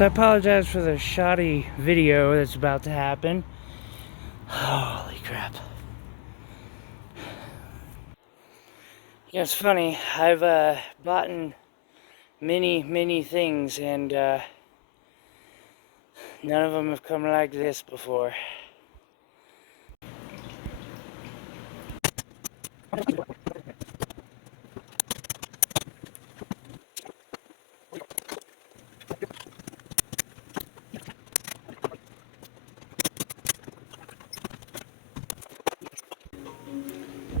So I apologize for the shoddy video that's about to happen. Holy crap. Yeah, it's funny. I've bought many things, and none of them have come like this before.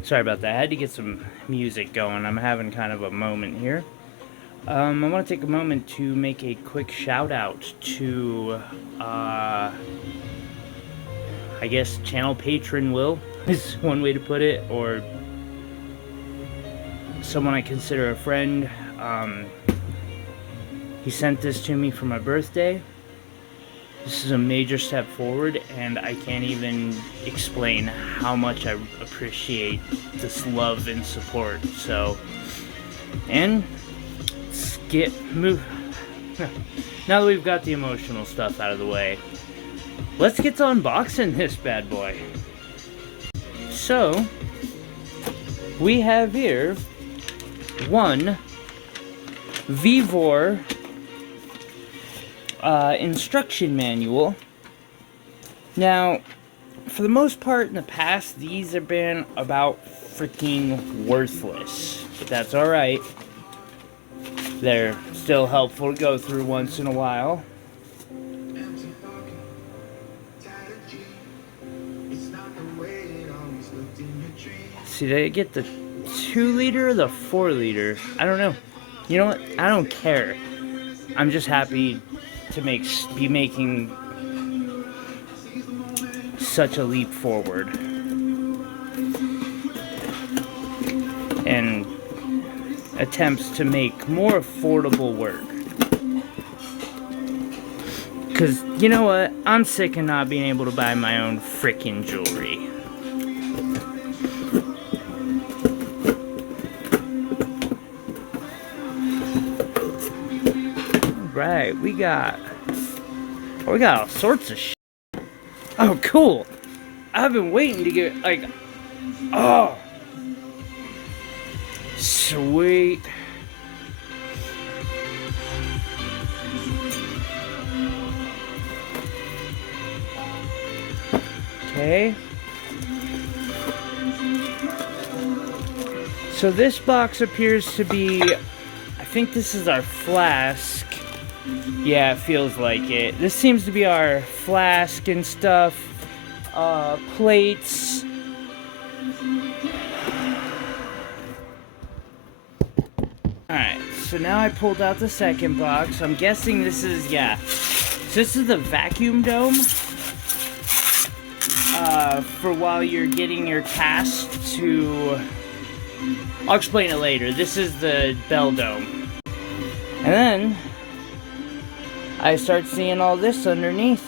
Sorry about that. I had to get some music going. I'm having kind of a moment here. I want to take a moment to make a quick shout out to, I guess, channel patron Will is one way to put it, or someone I consider a friend. He sent this to me for my birthday. This is a major step forward, and I can't even explain how much I appreciate this love and support. So, and let's move. Now that we've got the emotional stuff out of the way, let's get to unboxing this bad boy. So, we have here one Vevor instruction manual. Now, for the most part in the past, these have been about freaking worthless, but that's alright. They're still helpful to go through once in a while. See, did I get the 2 liter or the 4 liter? I don't know. You know what? I don't care. I'm just happy to be making such a leap forward and attempts to make more affordable work. Because, you know what? I'm sick of not being able to buy my own frickin' jewelry. Right, we got all sorts of shit. Oh, cool. I've been waiting to get, like, oh, sweet. Okay. So this box appears to be, I think this is our flask. Yeah, it feels like it. This seems to be our flask and stuff. Plates. Alright, so now I pulled out the second box. I'm guessing this is, yeah. So this is the vacuum dome. For while you're getting your cast to... I'll explain it later. This is the bell dome. And then I start seeing all this underneath.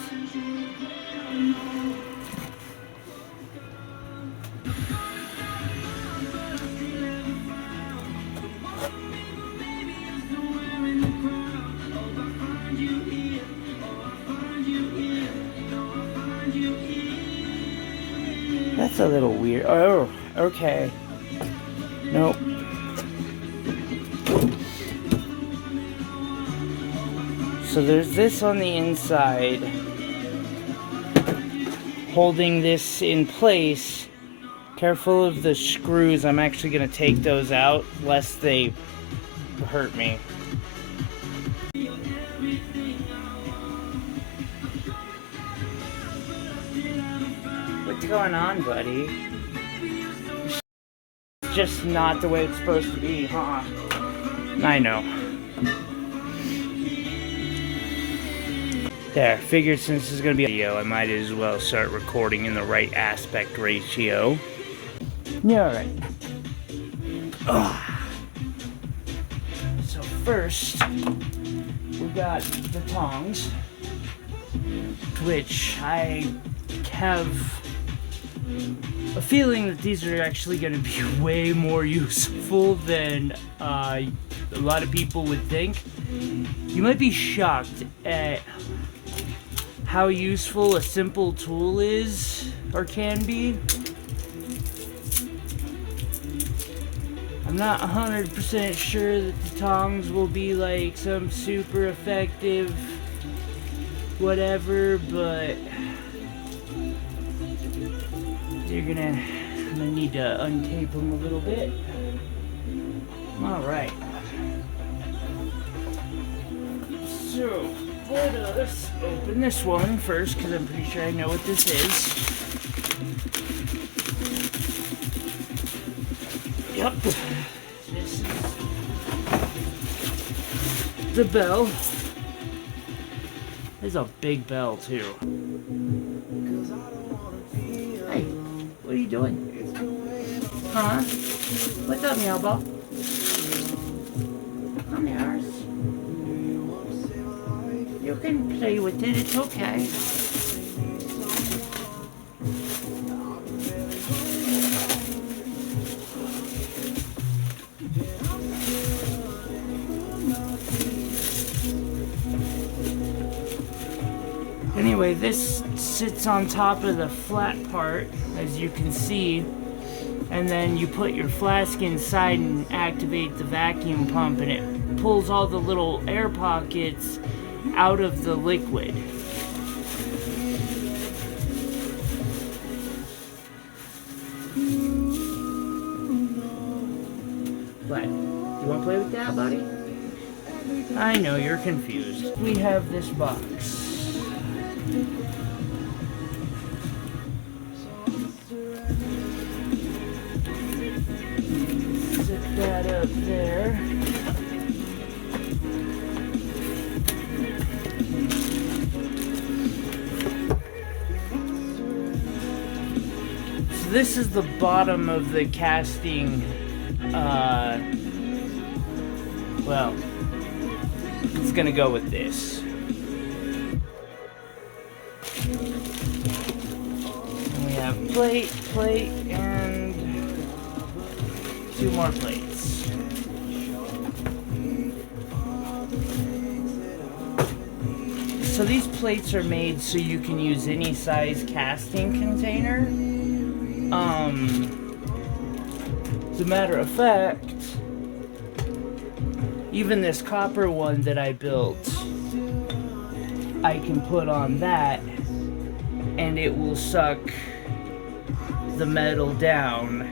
That's a little weird. Oh, okay. Nope. So there's this on the inside, holding this in place. Careful of the screws. I'm actually going to take those out, lest they hurt me. What's going on, buddy? It's just not the way it's supposed to be, huh? I know. There, figured since this is going to be a video, I might as well start recording in the right aspect ratio. Yeah, alright. So first, we got the tongs, which I have a feeling that these are actually going to be way more useful than a lot of people would think. You might be shocked at how useful a simple tool is, or can be. I'm not 100% sure that the tongs will be like some super effective whatever, but I'm gonna need to untape them a little bit. Alright. So, let us open this one first, because I'm pretty sure I know what this is. Yep. This is the bell. There's a big bell, too. Hey, what are you doing? Huh? What's up, meow ball? Come here. You can play with it, it's okay. Anyway, this sits on top of the flat part, as you can see, and then you put your flask inside and activate the vacuum pump, and it pulls all the little air pockets out of the liquid. What? You want to play with that, buddy? I know, you're confused. We have this box. Set that up there. So this is the bottom of the casting, well, it's gonna go with this. And we have plate, and 2 more plates. So these plates are made so you can use any size casting container. As a matter of fact, even this copper one that I built, I can put on that and it will suck the metal down.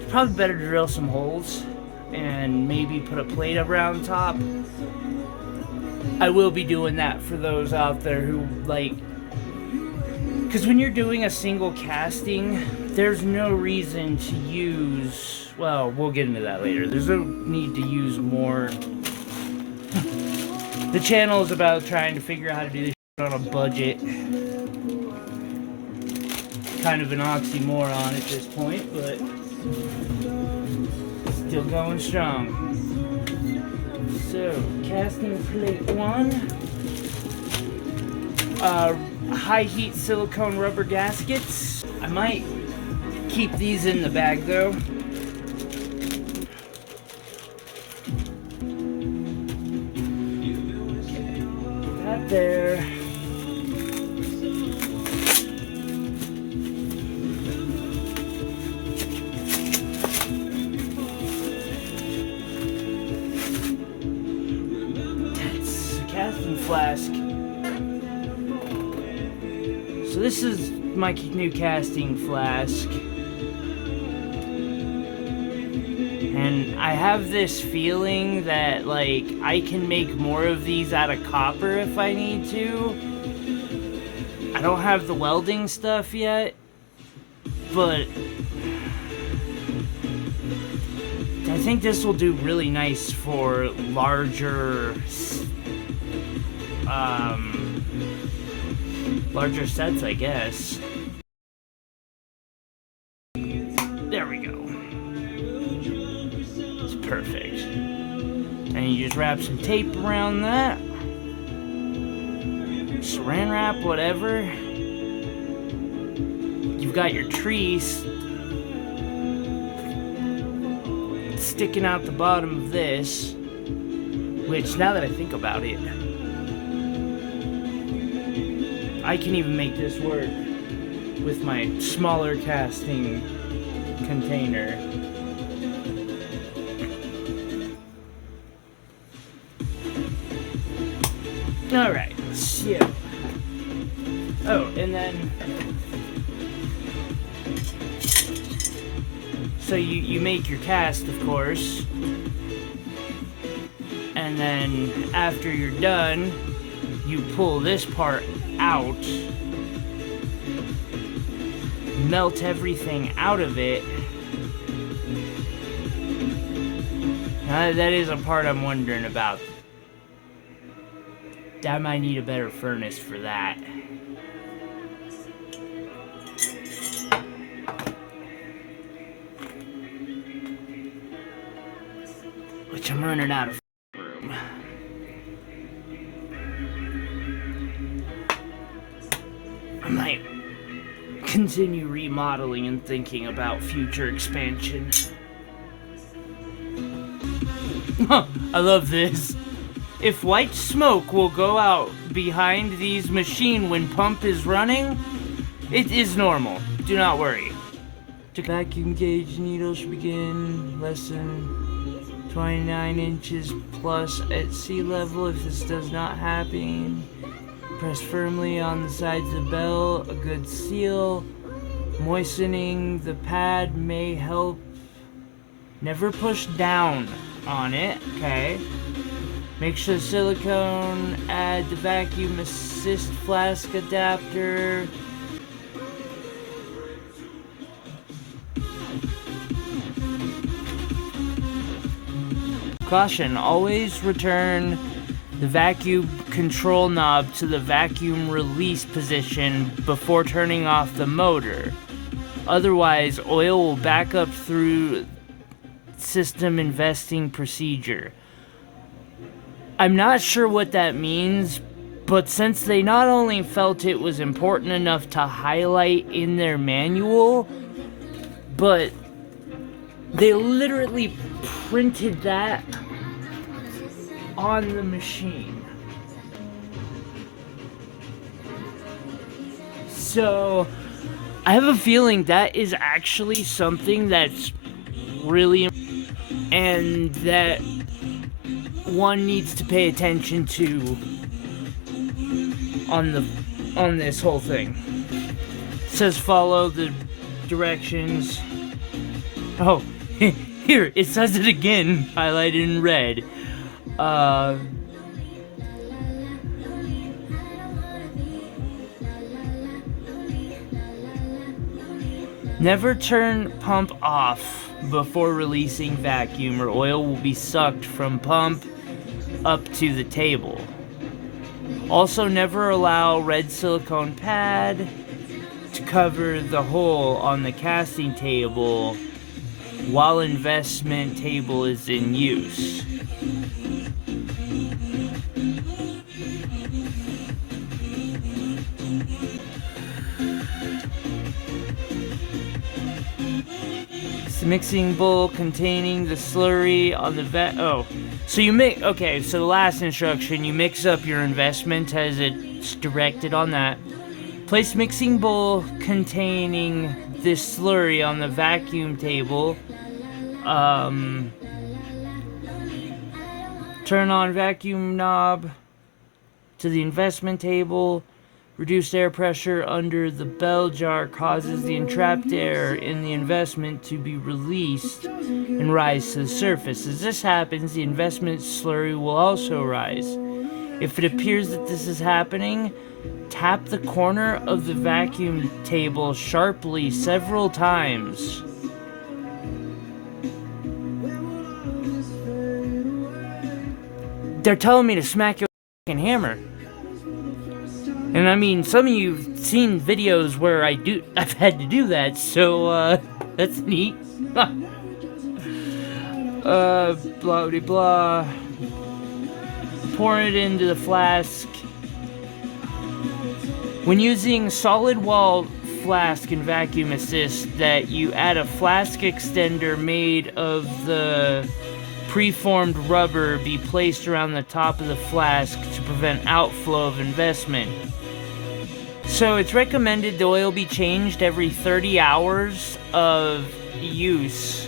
It's probably better to drill some holes and maybe put a plate around top. I will be doing that for those out there who like, because when you're doing a single casting, there's no reason to use, well, we'll get into that later. There's no need to use more. The channel is about trying to figure out how to do this on a budget. Kind of an oxymoron at this point, but still going strong. So, casting plate 1. High heat silicone rubber gaskets. I might keep these in the bag though. That there. That's a casting flask. So this is my new casting flask. And I have this feeling that, like, I can make more of these out of copper if I need to. I don't have the welding stuff yet, but I think this will do really nice for larger sets, I guess. There we go. It's perfect. And you just wrap some tape around that. Saran wrap, whatever. You've got your tree sticking out the bottom of this, which, now that I think about it, I can even make this work with my smaller casting container. Alright, so... Oh, and then... So you make your cast, of course. And then after you're done, you pull this part out, melt everything out of it. Now, that is a part I'm wondering about. I might need a better furnace for that. Which I'm running out of room. I might continue remodeling and thinking about future expansion. I love this. If white smoke will go out behind these machine when pump is running, it is normal. Do not worry. Vacuum gauge needle should begin less than 29 inches plus at sea level. If this does not happen, press firmly on the sides of the bell. A good seal. Moistening the pad may help. Never push down on it, okay? Make sure the silicone, add the vacuum assist flask adapter. Caution, always return the vacuum control knob to the vacuum release position before turning off the motor. Otherwise, oil will back up through system investing procedure. I'm not sure what that means, but since they not only felt it was important enough to highlight in their manual, but they literally printed that on the machine. So, I have a feeling that is actually something that's really, and that one needs to pay attention to on this whole thing. It says follow the directions. Oh, here, it says it again, highlighted in red. Never turn pump off before releasing vacuum, or oil will be sucked from pump up to the table. Also, never allow red silicone pad to cover the hole on the casting table while investment table is in use. The mixing bowl containing the slurry on the so you make, okay, so the last instruction, you mix up your investment as it's directed on that. Place mixing bowl containing this slurry on the vacuum table. Turn on vacuum knob to the investment table. Reduced air pressure under the bell jar causes the entrapped air in the investment to be released and rise to the surface. As this happens, the investment slurry will also rise. If it appears that this is happening, tap the corner of the vacuum table sharply several times. They're telling me to smack your fucking hammer. And I mean, some of you've seen videos where I've had to do that, so, that's neat. Blah blah blah. Pour it into the flask. When using solid wall flask and vacuum assist that you add a flask extender made of the preformed rubber be placed around the top of the flask to prevent outflow of investment. So it's recommended the oil be changed every 30 hours of use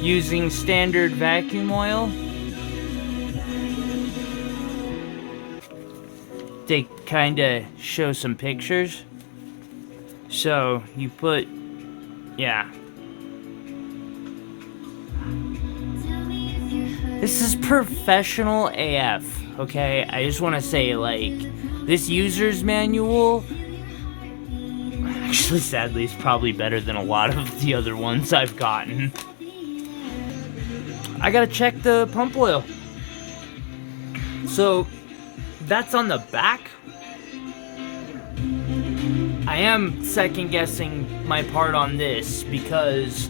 using standard vacuum oil. They kind of show some pictures. So you put, yeah. This is professional AF, okay? I just want to say, like, this user's manual, actually, sadly, is probably better than a lot of the other ones I've gotten. I gotta check the pump oil. So, that's on the back. I am second guessing my part on this because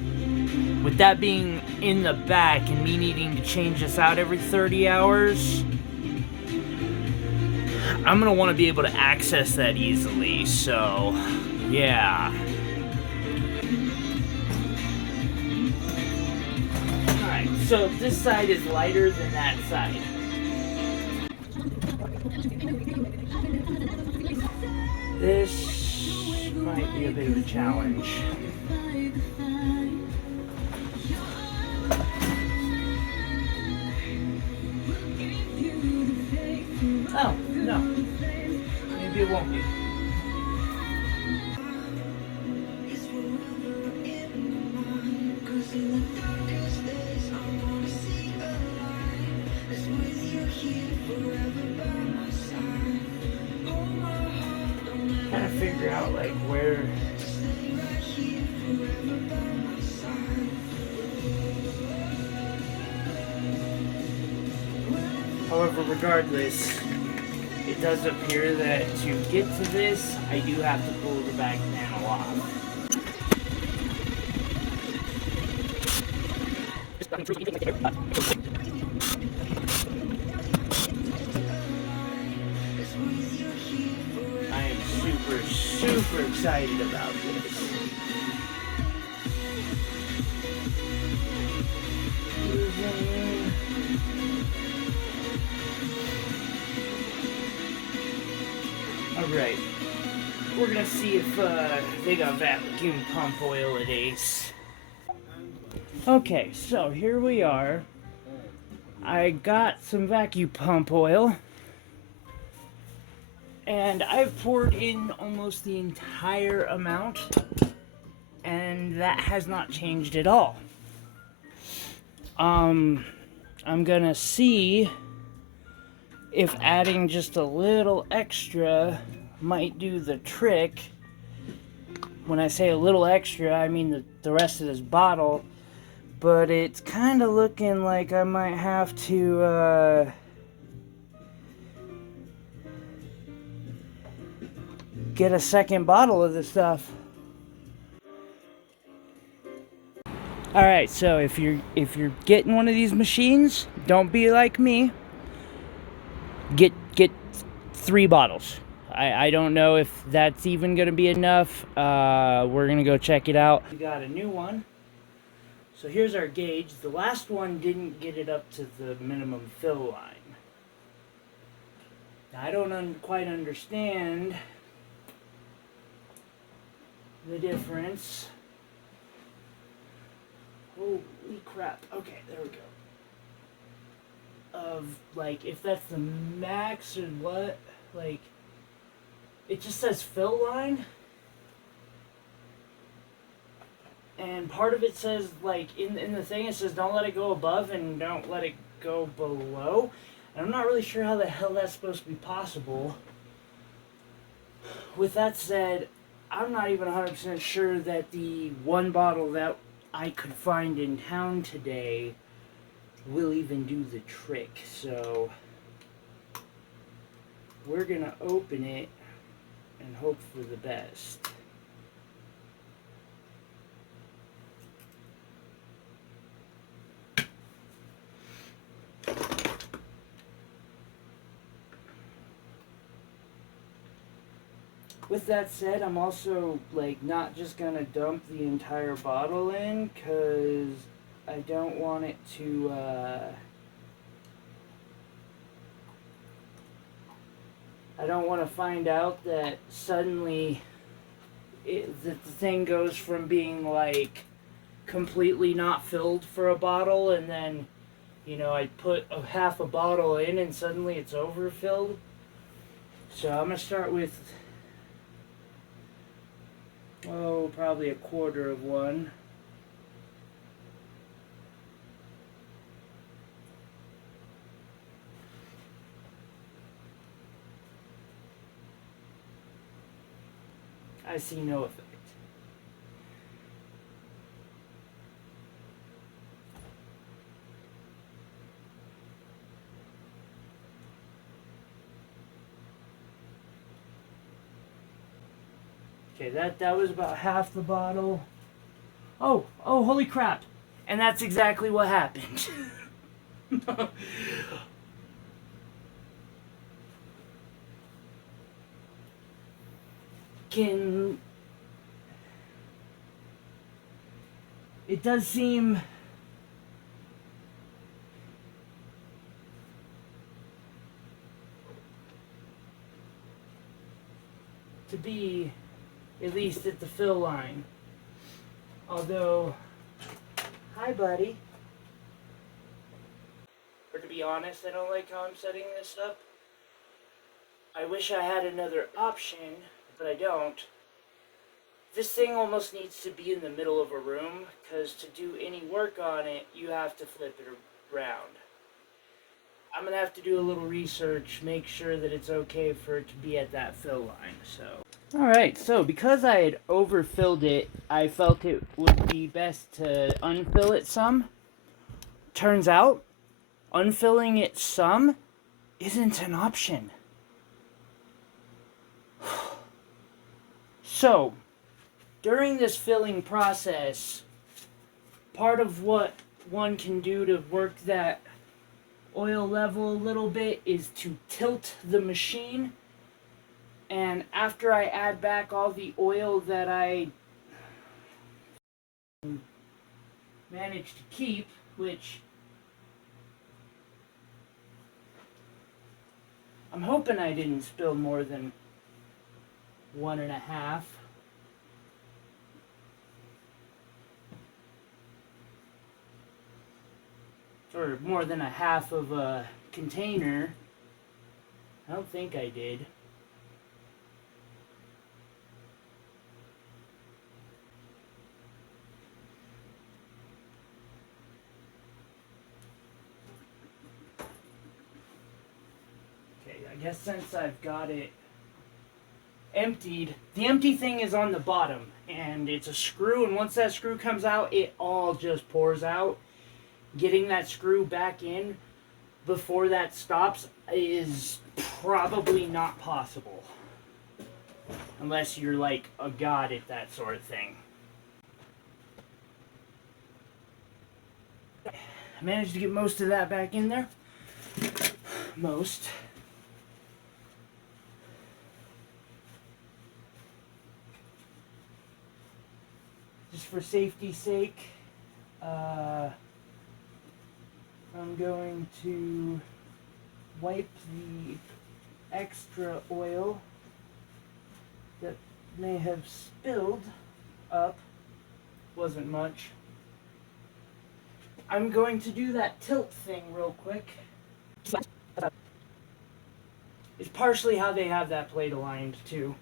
with that being in the back and me needing to change this out every 30 hours, I'm gonna want to be able to access that easily, so yeah. Alright, so this side is lighter than that side. This might be a bit of a challenge. Oh, no. Maybe it won't be. Kind of figure out like where. However, regardless, it does appear that to get to this, I do have to pull the back panel off. I am super excited about this. Alright, we're gonna see if they got vacuum pump oil at Ace. Okay, so here we are. I got some vacuum pump oil, and I've poured in almost the entire amount, and that has not changed at all. I'm gonna see if adding just a little extra might do the trick. When I say a little extra, I mean the rest of this bottle. But it's kind of looking like I might have to get a second bottle of this stuff. All right, so if you're getting one of these machines, don't be like me. Get 3 bottles. I don't know if that's even gonna be enough. We're gonna go check it out. We got a new one. So here's our gauge. The last one didn't get it up to the minimum fill line. Now, I don't quite understand the difference. Holy crap. Okay, there we go. Of, like, if that's the max or what. Like, it just says fill line. And part of it says, like, in the thing, it says don't let it go above and don't let it go below. And I'm not really sure how the hell that's supposed to be possible. With that said, I'm not even 100% sure that the one bottle that I could find in town today will even do the trick. So, we're gonna open it and hope for the best. With that said, I'm also like not just gonna dump the entire bottle in because I don't want it to. I don't want to find out that suddenly that the thing goes from being like completely not filled for a bottle, and then I put a half a bottle in and suddenly it's overfilled. So I'm gonna start with probably a quarter of one. I see no effect. Okay, that was about half the bottle. Oh, holy crap. And that's exactly what happened. Can it does seem to be at least at the fill line. Although, hi buddy. Or to be honest, I don't like how I'm setting this up. I wish I had another option, but I don't. This thing almost needs to be in the middle of a room, because to do any work on it, you have to flip it around. I'm going to have to do a little research, make sure that it's okay for it to be at that fill line, so. Alright, so because I had overfilled it, I felt it would be best to unfill it some. Turns out, unfilling it some isn't an option. So, during this filling process, part of what one can do to work that oil level a little bit is to tilt the machine. And after I add back all the oil that I managed to keep, which I'm hoping I didn't spill more than 1.5. Or more than a half of a container. I don't think I did. Okay, I guess since I've got it emptied, the empty thing is on the bottom, and it's a screw, and once that screw comes out, it all just pours out. Getting that screw back in before that stops is probably not possible. Unless you're like a god at that sort of thing. I managed to get most of that back in there. Most. Just for safety's sake, I'm going to wipe the extra oil that may have spilled up. Wasn't much. I'm going to do that tilt thing real quick. It's partially how they have that plate aligned too.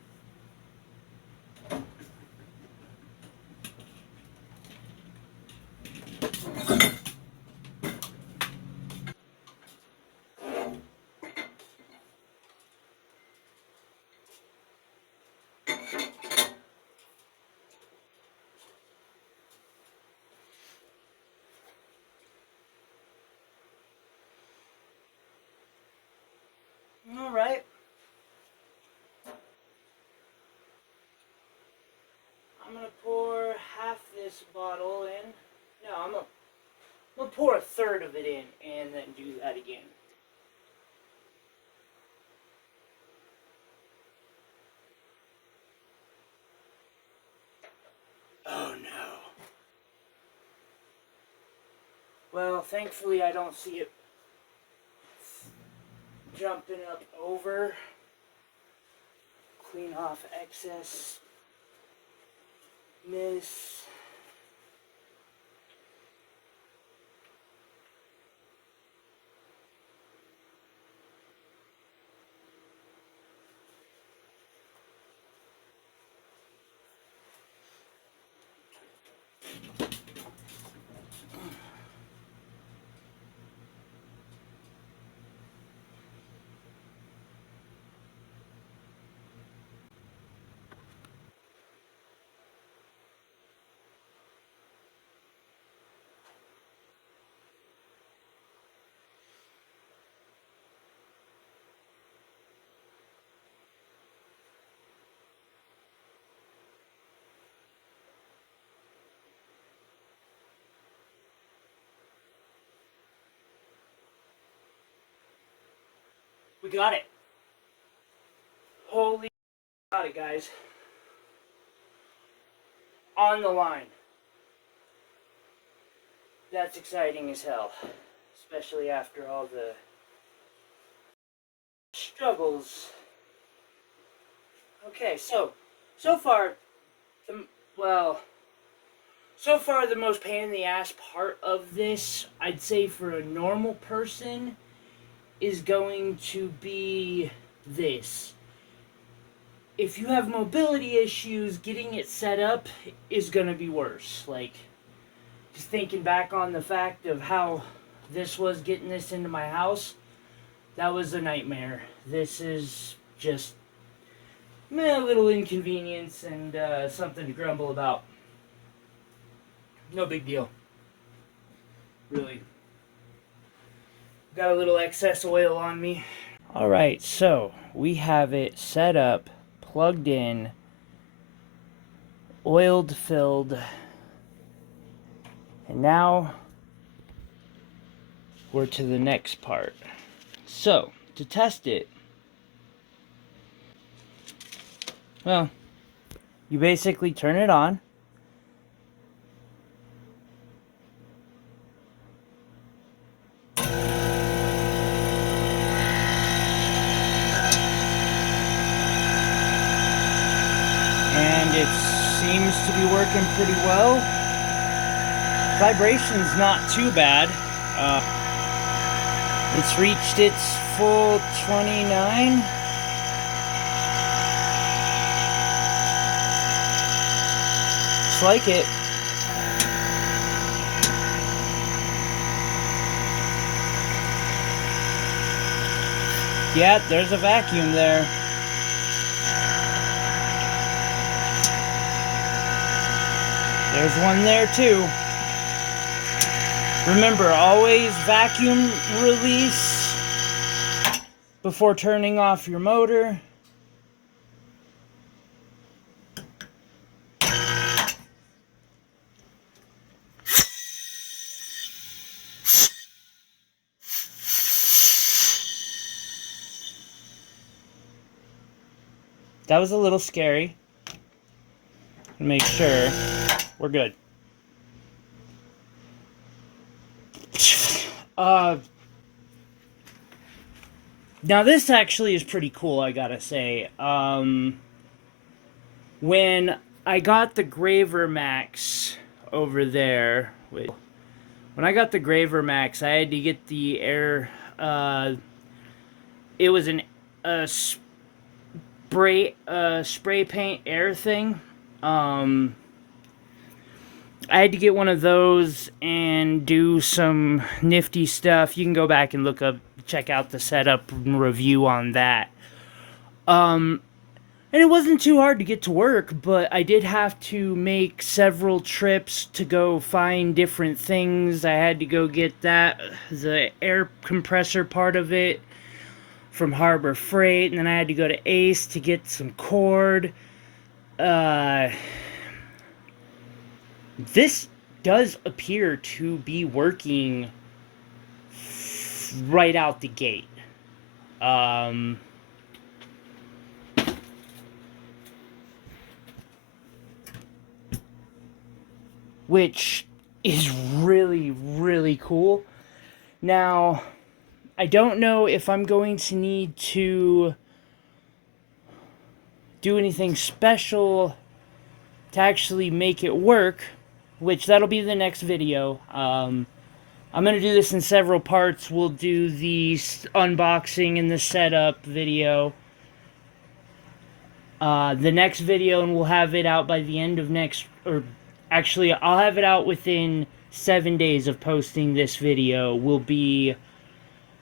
Alright. I'm gonna pour half this bottle in. No, I'm gonna pour a third of it in and then do that again. Well, thankfully I don't see it jumping up over. Clean off excess mist. We got it. Holy, got it, guys. On the line. That's exciting as hell. Especially after all the struggles. Okay, so far, well, so far the most pain in the ass part of this, I'd say for a normal person, is going to be this. If you have mobility issues, getting it set up is going to be worse. Like, just thinking back on the fact of how this was getting this into my house, that was a nightmare. This is just a little inconvenience and something to grumble about. No big deal. Really. Got a little excess oil on me. Alright, so we have it set up, plugged in, oiled, filled, and now we're to the next part. So, to test it, well, you basically turn it on. And it seems to be working pretty well. Vibration's not too bad. It's reached its full 29. Just like it. Yeah, there's a vacuum there. There's one there too. Remember, always vacuum release before turning off your motor. That was a little scary. Make sure we're good. Now this actually is pretty cool, I gotta say. When I got the Graver Max over there, when I got the Graver Max, I had to get the air. It was a spray paint air thing. I had to get one of those and do some nifty stuff. You can go back and check out the setup review on that. And it wasn't too hard to get to work, but I did have to make several trips to go find different things. I had to go get the air compressor part of it from Harbor Freight, and then I had to go to Ace to get some cord. This does appear to be working right out the gate. Which is really, really cool. Now, I don't know if I'm going to need to do anything special to actually make it work, which that'll be the next video. I'm going to do this in several parts. We'll do the unboxing and the setup video. The next video, and we'll have it out by the end of next, or actually, I'll have it out within 7 days of posting this video, will be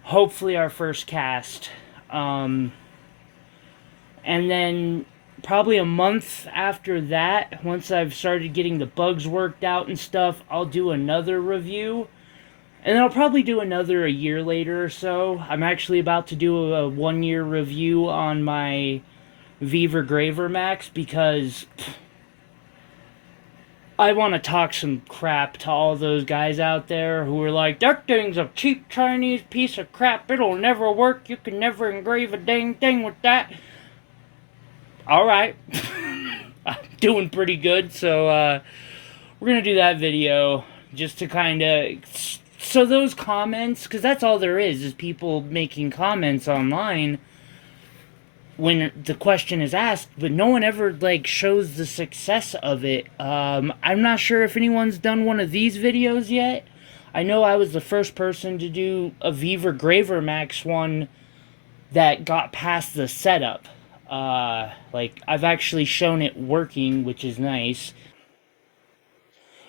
hopefully our first cast. And then probably a month after that, once I've started getting the bugs worked out and stuff, I'll do another review. And then I'll probably do another a year later or so. I'm actually about to do a 1-year review on my Vevor Max because I want to talk some crap to all those guys out there who are like, that thing's a cheap Chinese piece of crap. It'll never work. You can never engrave a dang thing with that. Alright. I'm doing pretty good, so we're going to do that video just to kind of... So those comments, because that's all there is people making comments online when the question is asked, but no one ever shows the success of it. I'm not sure if anyone's done one of these videos yet. I know I was the first person to do a Vevor Max one that got past the setup. I've actually shown it working, which is nice.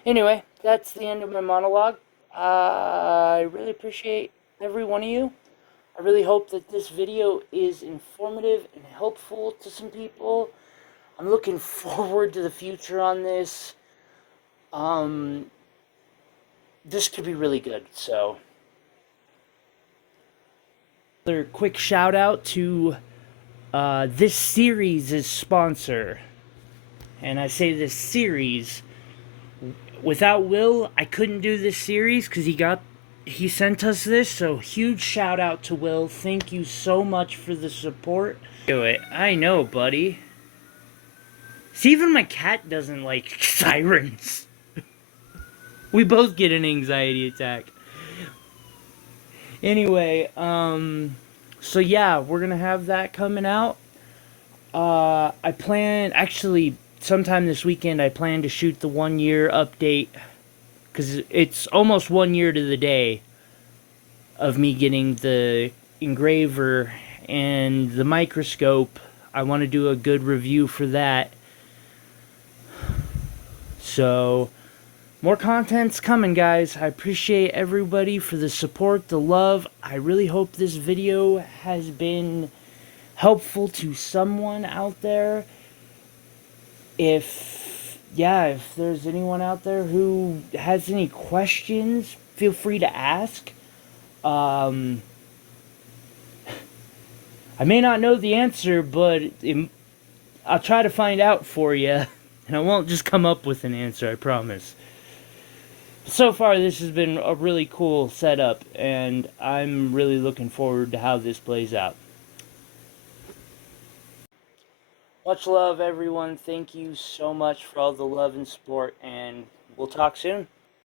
Anyway, that's the end of my monologue. I really appreciate every one of you. I really hope that this video is informative and helpful to some people. I'm looking forward to the future on this. This could be really good, so. Another quick shout out to this series' sponsor. And I say this series. Without Will, I couldn't do this series because he sent us this, so huge shout out to Will. Thank you so much for the support. Do it. I know, buddy. See, even my cat doesn't like sirens. We both get an anxiety attack. Anyway, so yeah, we're gonna have that coming out. I plan, actually, sometime this weekend, I plan to shoot the 1-year update, because it's almost 1 year to the day of me getting the engraver and the microscope. I want to do a good review for that. So, more content's coming, guys. I appreciate everybody for the support, the love. I really hope this video has been helpful to someone out there. If there's anyone out there who has any questions, feel free to ask. I may not know the answer, but I'll try to find out for you. And I won't just come up with an answer, I promise. So far, this has been a really cool setup, and I'm really looking forward to how this plays out. Much love, everyone. Thank you so much for all the love and support, and we'll talk soon.